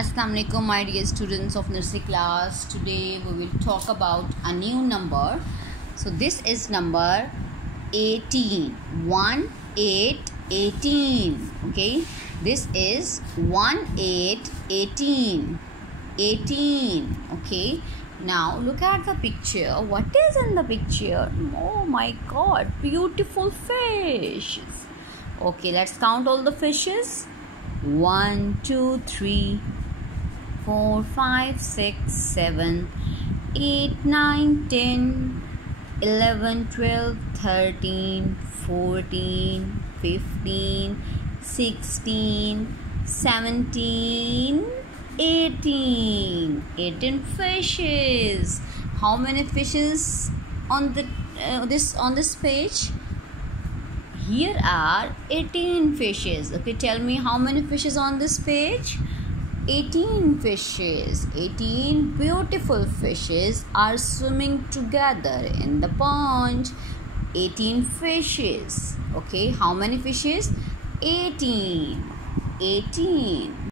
Assalamu alaikum, my dear students of nursery class. Today we will talk about a new number. So this is number 18. 1 8 18. Okay, this is 1 8 18. 18. Okay, now look at the picture. What is in the picture? Oh my god, beautiful fishes. Okay, let's count all the fishes. 1 2 3 4 5 6 7 8 9 10 11 12 13 14 15 16 17 18 fishes. How many fishes on the this page? Here are 18 fishes. Okay, tell me how many fishes on this page? 18 fishes. 18 beautiful fishes are swimming together in the pond. 18 fishes. Okay, how many fishes? 18.